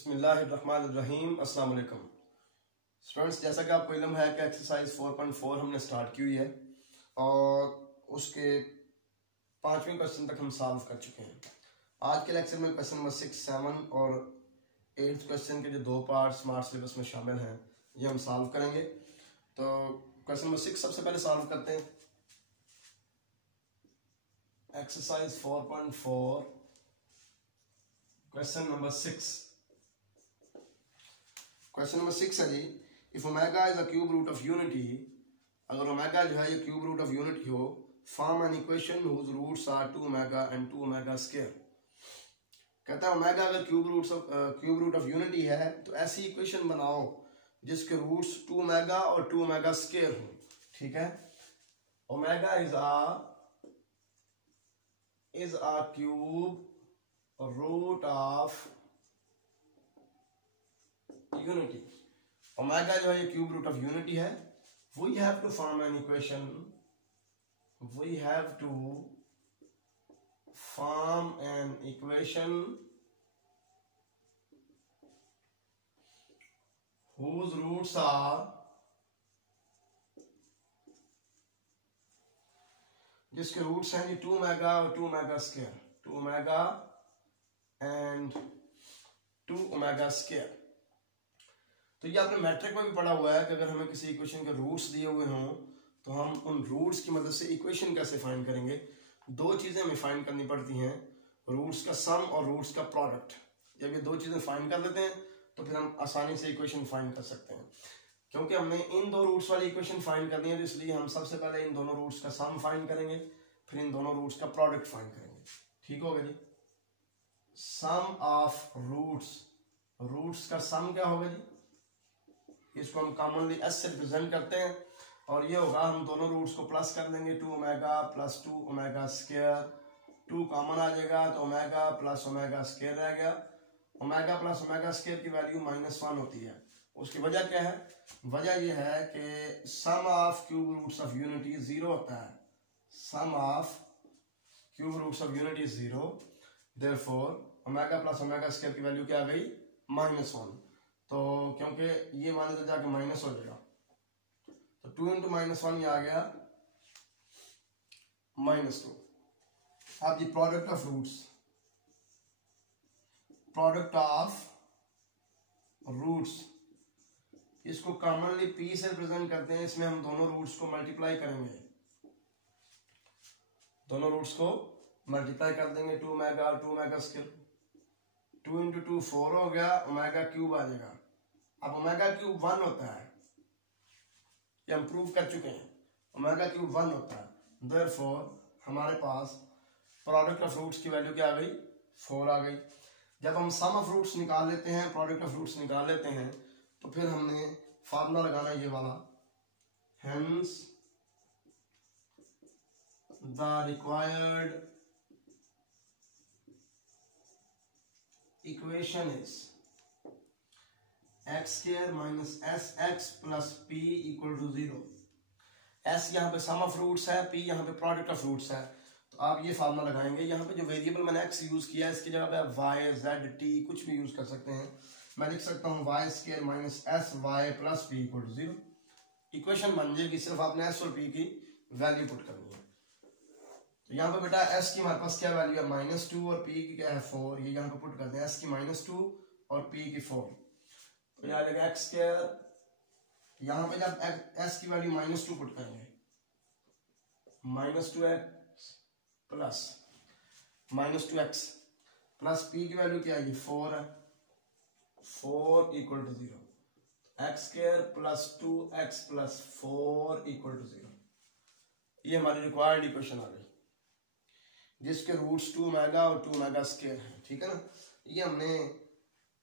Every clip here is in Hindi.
बिस्मिल्लाहिर्रहमानिर्रहीम। अस्सलाम वालेकुम स्टूडेंट्स, जैसा कि आपको इल्म है कि एक्सरसाइज 4.4 हमने स्टार्ट की हुई है और उसके 5वें क्वेश्चन तक हम सॉल्व कर चुके हैं। आज के लेक्चर में क्वेश्चन नंबर 6, 7 और 8 क्वेश्चन के जो दो पार्ट स्मार्ट सिलेबस में शामिल हैं ये हम सॉल्व करेंगे। तो क्वेश्चन नंबर 6 सबसे पहले सॉल्व करते हैं। Exercise 4.4 question number 6। Question number 6 है जी, if omega is a cube root of unity, अगर ओमेगा जो है ये क्यूब रूट ऑफ यूनिटी हो, form an equation whose roots are 2 omega and 2 omega square. कहता है ओमेगा अगर क्यूब रूट ऑफ यूनिटी है तो ऐसी इक्वेशन बनाओ जिसके रूट्स 2 ओमेगा और 2 ओमेगा स्क्वायर हो। ठीक है, omega is a cube root of unity. Omega जो है ये क्यूब रूट ऑफ यूनिटी है। We have to form an equation, we have to form an equation whose roots are, जिसके रूट्स हैं 2 ओमेगा और 2 omega square, 2 omega and 2 omega square. तो ये आपने मैट्रिक में भी पढ़ा हुआ है कि अगर हमें किसी इक्वेशन के रूट्स दिए हुए हों तो हम उन रूट्स की मदद से इक्वेशन कैसे फाइंड करेंगे। दो चीजें हमें फाइंड करनी पड़ती हैं, रूट्स का सम और रूट्स का प्रोडक्ट। जब ये दो चीजें फाइंड कर लेते हैं तो फिर हम आसानी से इक्वेशन फाइंड कर सकते हैं। क्योंकि हमने इन दो रूट्स वाली इक्वेशन फाइंड करनी है तो इसलिए हम सबसे पहले इन दोनों रूट्स का सम फाइंड करेंगे, फिर इन दोनों रूट्स का प्रोडक्ट फाइंड करेंगे। ठीक होगा जी। सम ऑफ रूट्स का सम क्या होगा जी, इसको हम कॉमनली एस से रिप्रेजेंट करते हैं और ये होगा, हम दोनों रूट्स को प्लस कर लेंगे, 2 omega plus 2 omega square, 2 common आ जाएगा तो ओमेगा प्लस ओमेगा स्क्वायर रह गया। ओमेगा प्लस ओमेगा स्क्वायर की वैल्यू -1 होती है। उसकी वजह क्या है? वजह यह है कि sum of cube roots of unity 0 होता है। Sum of cube roots of unity 0, therefore omega plus omega square की वैल्यू क्या आ गई? -1। तो क्योंकि ये मान लीजिए जाके माइनस हो जाएगा तो 2 × -1 ये आ गया -2। अब ये प्रोडक्ट ऑफ रूट्स, इसको कॉमनली p से रिप्रेजेंट करते हैं। इसमें हम दोनों रूट्स को मल्टीप्लाई करेंगे, दोनों रूट्स को मल्टीप्लाई कर देंगे, 2 ओमेगा और 2 ओमेगा स्क्वायर। 2 × 2 4 हो गया, ओमेगा क्यूब आ जाएगा। अब ओमेगा क्यूब 1 होता है, ये हम प्रूव कर चुके हैं, ओमेगा क्यूब 1 होता है। देयरफॉर हमारे पास प्रोडक्ट ऑफ रूट्स की वैल्यू क्या आ गई? 4 आ गई। जब हम सम ऑफ रूट्स निकाल लेते हैं, प्रोडक्ट ऑफ रूट्स निकाल लेते हैं तो फिर हमने फार्मूला लगाना ये वाला, hence the required equation is x² - sx + p = 0। s यहाँ पे सम ऑफ रूट्स है, p यहाँ पे प्रोडक्ट ऑफ रूट्स है। तो आप ये फार्मूला लगाएंगे। यहाँ पे जो वेरिएबल मैंने x यूज किया है इसकी जगह पे आप y, z, t कुछ भी यूज कर सकते हैं। मैं लिख सकता हूँ y² - sy + p = 0। इक्वेशन बन जाएगी, सिर्फ आपने s और p की वैल्यू पुट करनी है। तो यहाँ पे बेटा s की हमारे पास क्या वैल्यू है? -2 और p की क्या है? 4। ये यहाँ पे पुट करते हैं, s की -2 और p की 4। तो यहाँ लेगा x², यहाँ पे जब s की वैल्यू -2 पुट करेंगे, -2x plus -2x plus p की वैल्यू क्या है? 4 है, 4 = 0। x² + 2x + 4 = 0। ये हमारी रिक्वायर्ड इक्वेशन आ गई जिसके रूट्स 2 ओमेगा और 2 ओमेगा स्क्वायर है। ठीक है ना। ये हमने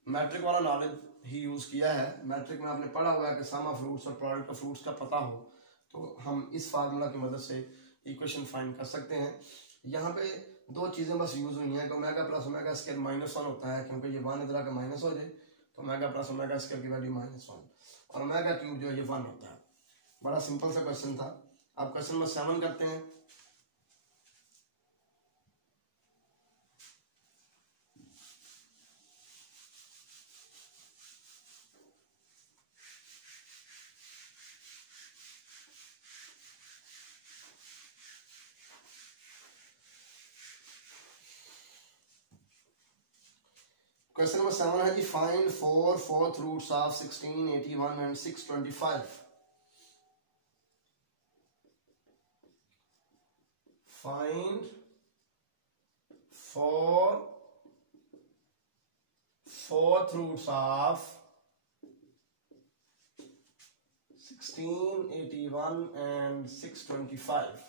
मैट्रिक वाला नॉलेज ही यूज किया है। मैट्रिक में आपने पढ़ा हुआ है कि सम ऑफ रूट्स और प्रोडक्ट ऑफ रूट्स का पता हो तो हम इस फार्मूला की मदद से इक्वेशन फाइंड कर सकते हैं। यहाँ पे दो चीजें बस यूज हुई हैं कि ओमेगा प्लस ओमेगा स्क्वायर -1 होता है, क्योंकि ये 1 इधर आकर माइनस हो जाए तो ओमेगा प्लस ओमेगा स्क्वायर की वैल्यू -1, और ओमेगा क्यूब जो है ये 1 होता है। बड़ा सिंपल सा क्वेश्चन था। अब क्वेश्चन नंबर 7 करते हैं। क्वेश्चन नंबर 7 है जी, find 4 fourth roots of 16, 81 and 625। Find 4 fourth roots of 16, 81 and 625।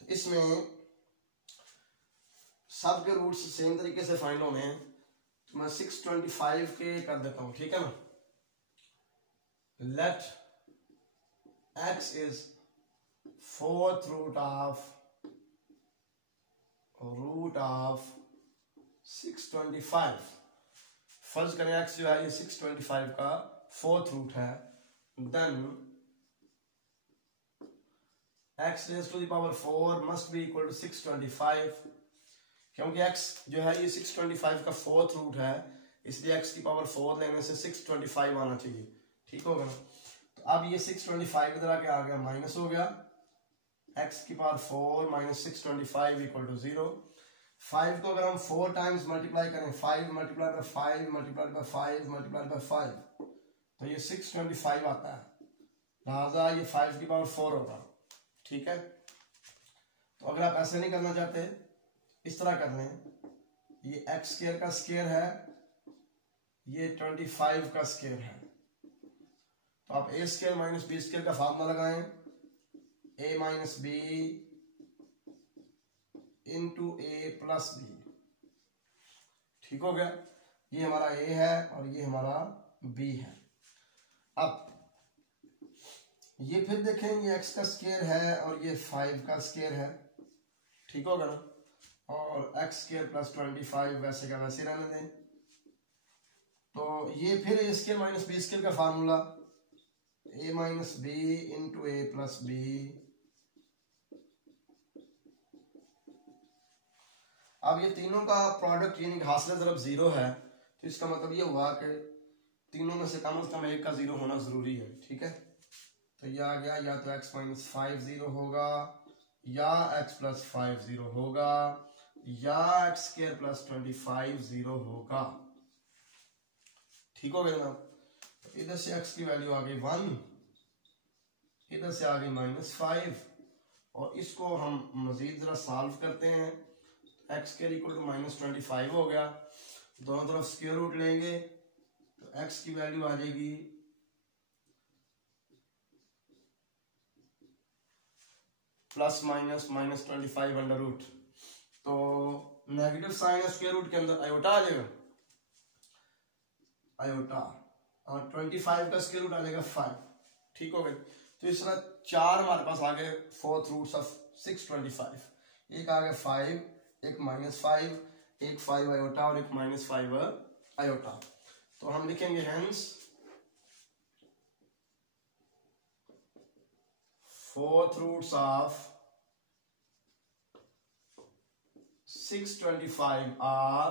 तो इसमें सब के रूट्स सेम तरीके से फाइंड होने हैं, तो मैं 625 के कर देता हूं, ठीक है ना। Let x is fourth root of 625। फर्ज करें x जो है ये 625 का फोर्थ रूट है, then x raised to the power 4 must be equal to 625। क्योंकि x जो है ये 625 का फोर्थ रूट है, इसलिए x की पावर 4 लेने से 625 आना चाहिए, ठीक होगा ना। तो अब ये 625 इधर आके आ गया, माइनस हो गया, x की पावर 4 माइनस 625 इक्वल टू 0। 5 को अगर हम 4 टाइम्स मल्टीप्लाई करें, 5 multiply by 5 multiply by 5 multiply by 5, तो ये 625 आता है, लिहाजा ये 5 की पावर 4 होगा, ठीक है। तो अगर आप ऐसे नहीं करना चाहते, इस तरह कर लें, ये x स्क्वायर का स्क्वायर है, ये 25 का स्क्वायर है, तो आप a square minus b square का फार्मूला लगाएं, a minus B into A plus B, ठीक हो गया। ये हमारा a है और ये हमारा b है। अब ये फिर देखें, ये x का स्क्वायर है और ये 5 का स्क्वायर है, ठीक होगा ना। और x स्क्वायर प्लस 25 वैसे का वैसे रहने दें। तो ये फिर a square minus B square का formula, a minus B into A plus B. अब ये तीनों का प्रोडक्ट यानी हासिल ज़रब 0 है, तो इसका मतलब ये हुआ कि तीनों में से कम एक का 0 होना जरूरी है, ठीक है। तो ये आ गया, या तो x माइनस 5 0 होगा, या x प्लस 5 0 होगा, या x स्क्वायर प्लस 25 0 होगा, ठीक हो गया ना। तो इधर से x की वैल्यू आ गई 1, इधर से आ गई -5, और इसको हम मजीद जरा सॉल्व करते हैं। x स्क्वायर इक्वल टू -25 हो गया, दोनों तरफ स्क्वायर रूट लेंगे, तो x की वैल्यू आ जाएगी प्लस माइनस -25 अंडर रूट। तो नेगेटिव साइन स्क्वायर रूट के अंदर आयोटा आ जाएगा, आयोटा, और 25 का स्क्वायर रूट आ जाएगा 5, ठीक हो गया। तो इस तरह 4 हमारे पास आ गए फोर्थ रूट्स ऑफ 625। एक आ गया 5, एक -5, एक 5 आयोटा और एक -5 आयोटा। तो हम लिखेंगे hence fourth roots of 625 are,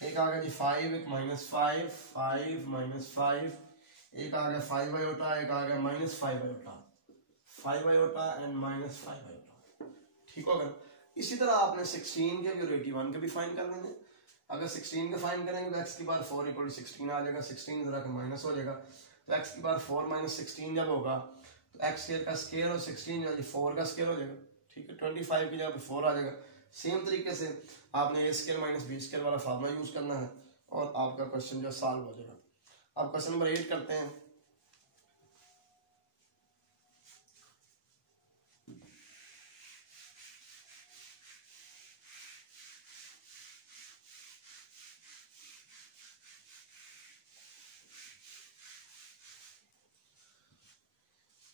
एक आ गया जी 5, एक -5, 5 -5, एक आ गया 5 आयोटा, एक आ गया -5 आयोटा, 5 आयोटा एंड -5 आयोटा, ठीक होगा। इसी तरह आपने 16 के भी और 81 के भी फाइंड कर लेंगे। अगर 16 के फाइंड करेंगे तो x की पावर 4 इक्वल टू 16 आ जाएगा, 16 जरा का माइनस हो जाएगा, तो x की पावर 4 माइनस 16 जब होगा तो x स्क्वायर का स्क्वायर और 16 जो है 4 का स्क्वायर हो जाएगा, ठीक है। 25 की जगह 4 आ जाएगा। सेम तरीके से आपने a square minus b square वाला फार्मूला यूज करना है और आपका क्वेश्चन जो सॉल्व हो जाएगा। अब क्वेश्चन नंबर 8 करते हैं।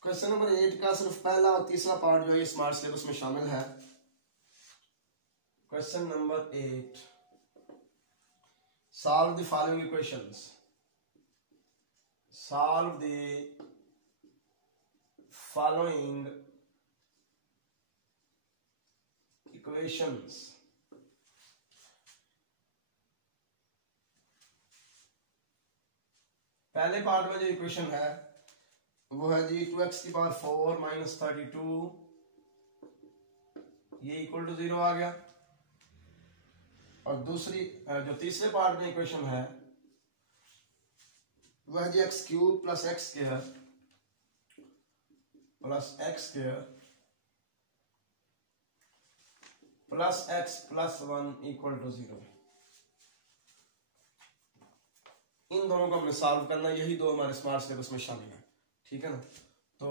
क्वेश्चन नंबर 8 का सिर्फ पहला और तीसरा पार्ट जो है स्मार्ट सिलेबस में शामिल है। Question number 8, solve the following equations, solve the following equations. पहले पार्ट में जो इक्वेशन है वो है जी 2x की पावर 4 माइनस 32, ये इक्वल टू 0 आ गया। और दूसरी जो तीसरे पार्ट में इक्वेशन है वह है X cube plus X square plus X square plus X plus 1 equal to 0। इन दोनों को हमने सॉल्व करना, यही दो हमारे स्मार्ट सिलेबस में शामिल है, ठीक है ना। तो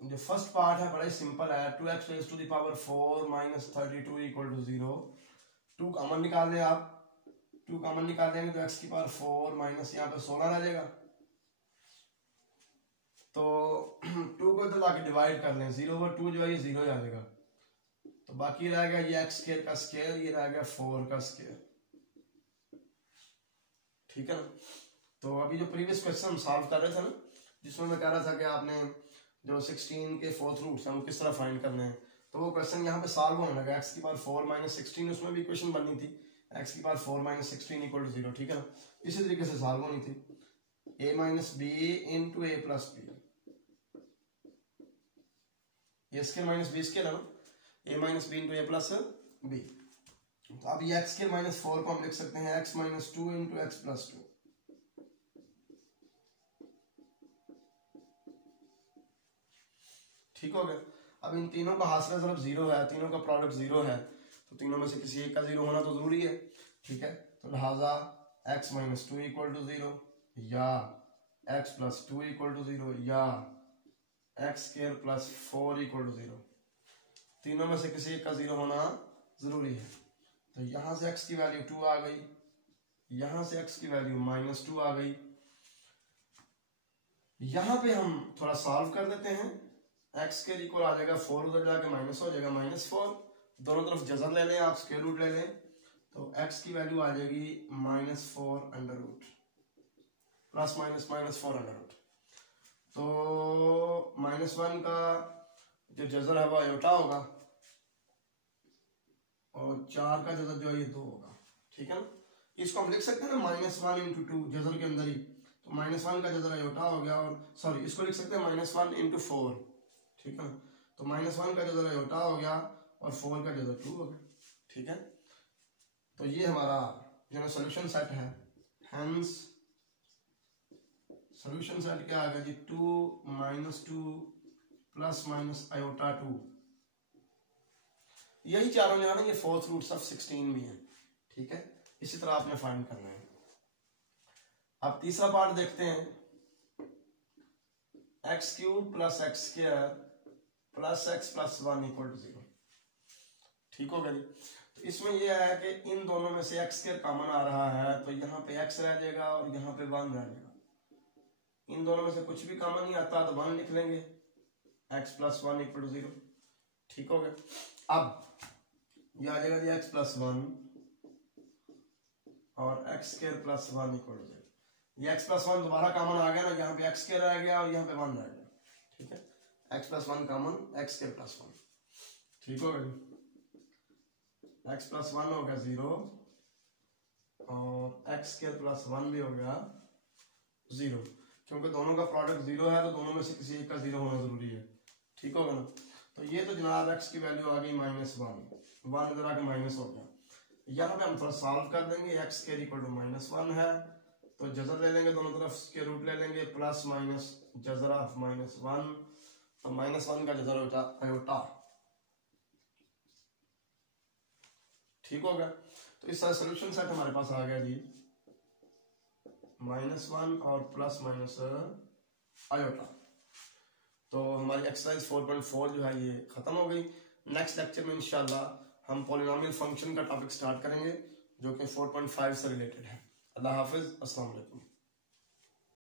जो फर्स्ट पार्ट है बड़ा ही सिंपल है, 2x raise to the power 4 minus 32 equal to 0। 2 common निकाल लें आप, 2 कॉमन निकाल देंगे तो x की पावर 4 माइनस यहाँ पे 16 रह जाएगा। तो 2 को इधर लाके डिवाइड कर लें, 0/2 जो है ये 0 ही आ जाएगा। तो बाकी रह गया ये x स्क्वायर का स्क्वायर, ये रह गया 4 का स्क्वायर, ठीक है ना। तो अभी जो प्रीवियस क्वेश्चन हम सॉल्व कर रहे थे ना, जिसमें मैं कह रहा था कि आपने जो 16 के फोर्थ रूट्स हैं वो किस तरह फाइंड करने हैं, तो वो क्वेश्चन यहाँ पे सॉल्व होने लगा। x की पावर 4 माइनस 16, उसमें भी इक्वेशन बननी थी x की पावर 4 माइनस 16 इक्वल टू 0, ठीक है ना। इसी तरीके से सॉल्व होनी थी a minus B into A plus B, ये स्केयर माइनस बी स्केयर है ना, a minus B into A plus B. तो अब ये x स्केयर माइनस 4 को हम लिख सकते हैं x minus 2 into x plus 2, ठीक हो गया। अब इन तीनों का हासिल ज़रूब 0 है, तीनों का प्रोडक्ट 0 है, तो तीनों में से किसी एक का 0 होना तो जरूरी है, ठीक है। तो लिहाजा x माइनस 2 इक्वल टू 0 या x प्लस 2 इक्वल टू 0 या X square plus 4 equal to 0, तीनों में से किसी एक का 0 होना जरूरी है। तो यहां से x की वैल्यू 2 आ गई, यहां से x की वैल्यू माइनस 2 आ गई। यहां पे हम थोड़ा सॉल्व कर देते हैं, x के इक्वल आ जाएगा 4, उधर जाके माइनस हो जाएगा -4, दोनों तरफ जजर ले लें आप, स्क्वायर रूट ले लें, तो x की वैल्यू आ जाएगी -4 under root, plus minus -4 under root. तो -1 का जो जजर है वो आयोटा होगा और 4 का जजर जो है ये 2 होगा, ठीक है ना। इसको हम लिख सकते हैं ना -1 इंटू 2 जजर के अंदर ही, तो -1 का जजर आयोटा हो गया, और सॉरी इसको लिख सकते हैं -1 इंटू 4, ठीक है। तो -1 का जजर आयोटा हो गया और 4 का जजर 2 हो गया, ठीक है। तो ये हमारा जो सोल्यूशन सेट है, हेंस सोल्यूशन सेट क्या आ गया जी, 2 -2 प्लस माइनस आयोटा 2, यही चारों जो है ना ये फोर्थ रूट्स ऑफ 16 भी है, ठीक है। इसी तरह आपने फाइंड करना है। अब तीसरा पार्ट देखते हैं, X cube plus X square plus X plus 1 equal to 0, ठीक होगा जी। तो इसमें यह है कि इन दोनों में से एक्स स्क्वायर कॉमन आ रहा है, तो यहाँ पे एक्स रह जाएगा और यहाँ पे 1 रह जाएगा। इन दोनों में से कुछ भी कॉमन नहीं आता तो 1 लिख लेंगे, एक्स प्लस 1 इक्वल टू 0, ठीक हो गया। अब यह आ जाएगा जी एक्स प्लस 1 और X square plus 1 equal to 0। ये एक्स प्लस 1 दोबारा कॉमन आ गया ना, यहाँ पे एक्स स्क्वायर रह गया और यहाँ पे 1 रह गया, ठीक है। X plus 1 common, x square plus 1, ठीक हो गया। एक्स प्लस 1 हो गया 0 और एक्स स्क्वायर प्लस 1 भी हो गया 0, क्योंकि दोनों का प्रोडक्ट 0 है तो दोनों में से किसी एक का 0 होना जरूरी है, ठीक होगा ना। तो ये तो जनाब x की वैल्यू आ गई -1 इधर आके माइनस हो गया। यहाँ पे हम थोड़ा सॉल्व कर देंगे, x स्क्वायर इक्वल टू -1 है तो जजर ले लेंगे, दोनों तरफ स्क्वायर रूट ले लेंगे, प्लस माइनस जजर ऑफ -1, तो -1 का जजर होता आयोटा, ठीक हो गया। तो इस तरह सोल्यूशन सेट हमारे पास आ गया जी, -1 और प्लस माइनस आयोटा। तो हमारी एक्सरसाइज 4.4 जो है ये खत्म हो गई। नेक्स्ट लेक्चर में इंशाल्लाह हम पॉलिनोमियल फंक्शन का टॉपिक स्टार्ट करेंगे जो कि 4.5 से रिलेटेड है। अल्लाह हाफिज, अस्सलाम वालेकुम।